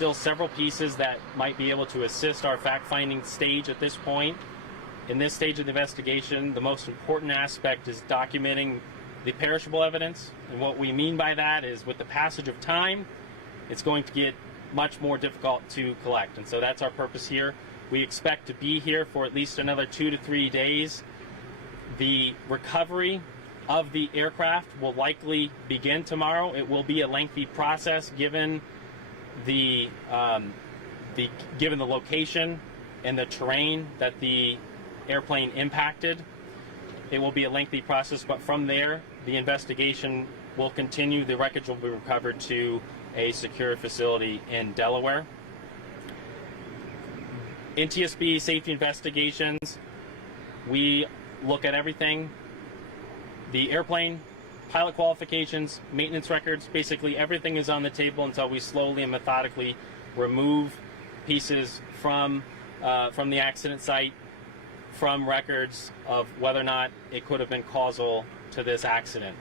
still several pieces that might be able to assist our fact-finding stage at this point. In this stage of the investigation, the most important aspect is documenting the perishable evidence. And what we mean by that is with the passage of time, it's going to get much more difficult to collect. And so that's our purpose here. We expect to be here for at least another 2 to 3 days. The recovery of the aircraft will likely begin tomorrow. It will be a lengthy process given the location and the terrain that the airplane impacted. It will be a lengthy process, but from there, the investigation will continue. The wreckage will be recovered to a secure facility in Delaware. NTSB safety investigations, we look at everything. The airplane, pilot qualifications, maintenance records, basically everything is on the table until we slowly and methodically remove pieces from the accident site, from records of whether or not it could have been causal to this accident.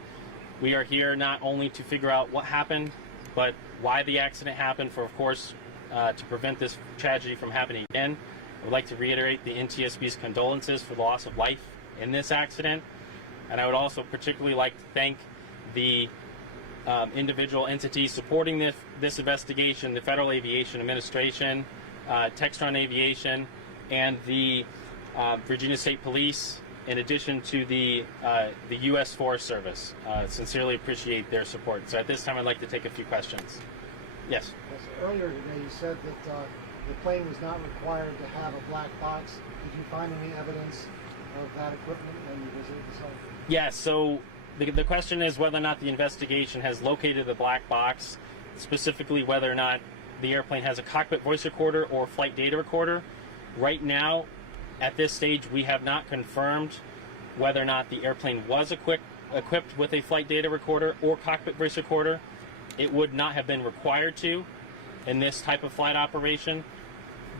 We are here not only to figure out what happened, but why the accident happened, for, of course, to prevent this tragedy from happening again. I would like to reiterate the NTSB's condolences for the loss of life in this accident. And I would also particularly like to thank the individual entities supporting this investigation, the Federal Aviation Administration, Textron Aviation, and the Virginia State Police, in addition to the U.S. Forest Service. Sincerely appreciate their support. So at this time, I'd like to take a few questions. Yes? Yes, earlier today you said that the plane was not required to have a black box. Did you find any evidence of that equipment when you visited the site? Yes, so the question is whether or not the investigation has located the black box, specifically whether or not the airplane has a cockpit voice recorder or flight data recorder. Right now, at this stage, we have not confirmed whether or not the airplane was equipped with a flight data recorder or cockpit voice recorder. It would not have been required to in this type of flight operation,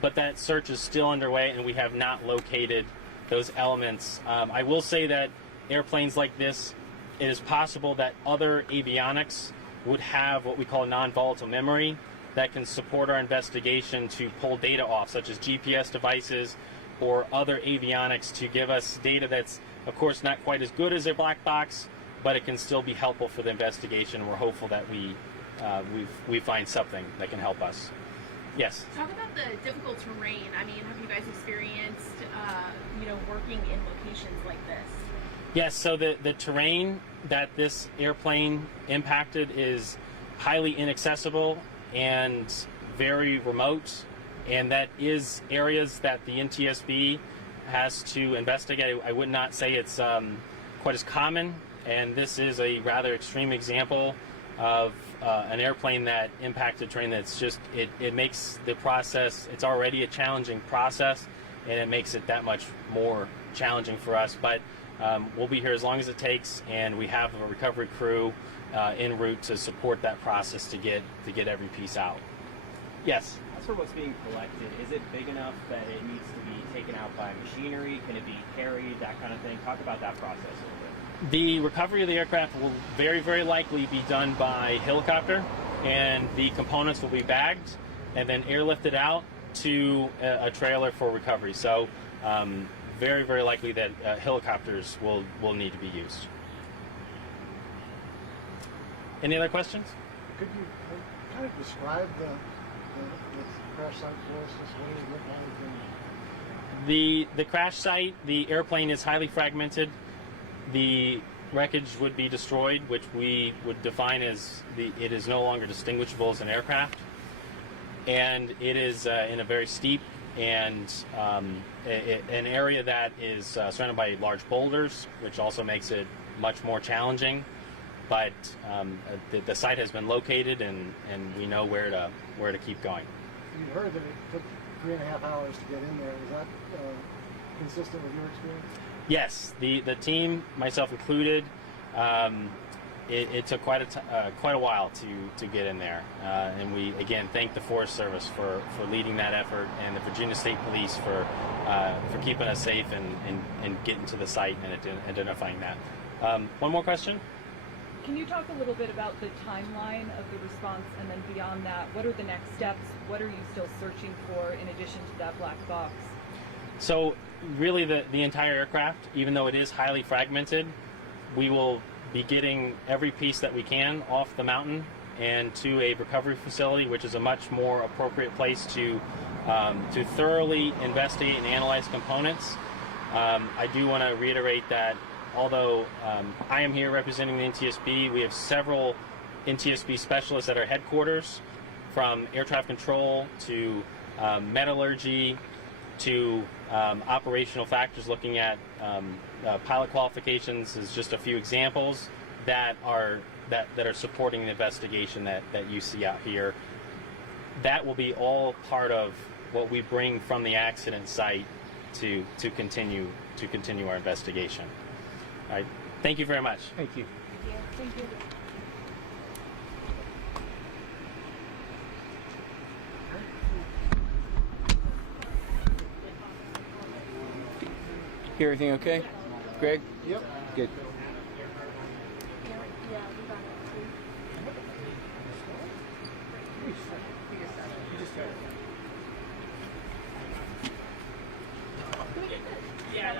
but that search is still underway and we have not located those elements. I will say that airplanes like this, it is possible that other avionics would have what we call non-volatile memory that can support our investigation to pull data off, such as GPS devices or other avionics, to give us data that's, of course, not quite as good as a black box, but it can still be helpful for the investigation. We're hopeful that we find something that can help us. Yes? Talk about the difficult terrain. I mean, have you guys experienced, working in locations like this? Yes, so the terrain that this airplane impacted is highly inaccessible and very remote, and that is areas that the NTSB has to investigate. I would not say it's quite as common, and this is a rather extreme example of an airplane that impacted terrain that's just, it makes the process, it's already a challenging process, and it makes it that much more challenging for us. But we'll be here as long as it takes, and we have a recovery crew en route to support that process to get every piece out. Yes? As for what's being collected, is it big enough that it needs to be taken out by machinery? Can it be carried, that kind of thing? Talk about that process a little bit. The recovery of the aircraft will very, very likely be done by helicopter, and the components will be bagged and then airlifted out to a trailer for recovery. So very, very likely that helicopters will need to be used. Any other questions? Could you kind of describe the crash site for us? Just what it looked like? The crash site, the airplane is highly fragmented. The wreckage would be destroyed, which we would define as it is no longer distinguishable as an aircraft. And it is in a very steep and an area that is surrounded by large boulders, which also makes it much more challenging. But the site has been located, and we know where to keep going. You heard that it took 3.5 hours to get in there. Is that consistent with your experience? Yes, the team, myself included, it took quite a while to get in there, and we again thank the Forest Service for leading that effort, and the Virginia State Police for keeping us safe and getting to the site and identifying that. One more question? Can you talk a little bit about the timeline of the response, and then beyond that, what are the next steps? What are you still searching for in addition to that black box? So really the entire aircraft, even though it is highly fragmented, we will be getting every piece that we can off the mountain and to a recovery facility, which is a much more appropriate place to thoroughly investigate and analyze components. I do want to reiterate that although I am here representing the NTSB, we have several NTSB specialists at our headquarters, from air traffic control to metallurgy to operational factors, looking at pilot qualifications is just a few examples that are supporting the investigation that you see out here. That will be all part of what we bring from the accident site to continue our investigation. All right. Thank you very much. Thank you. Thank you. Hear everything okay? Greg? Yep. Good. Yeah, we got it. You just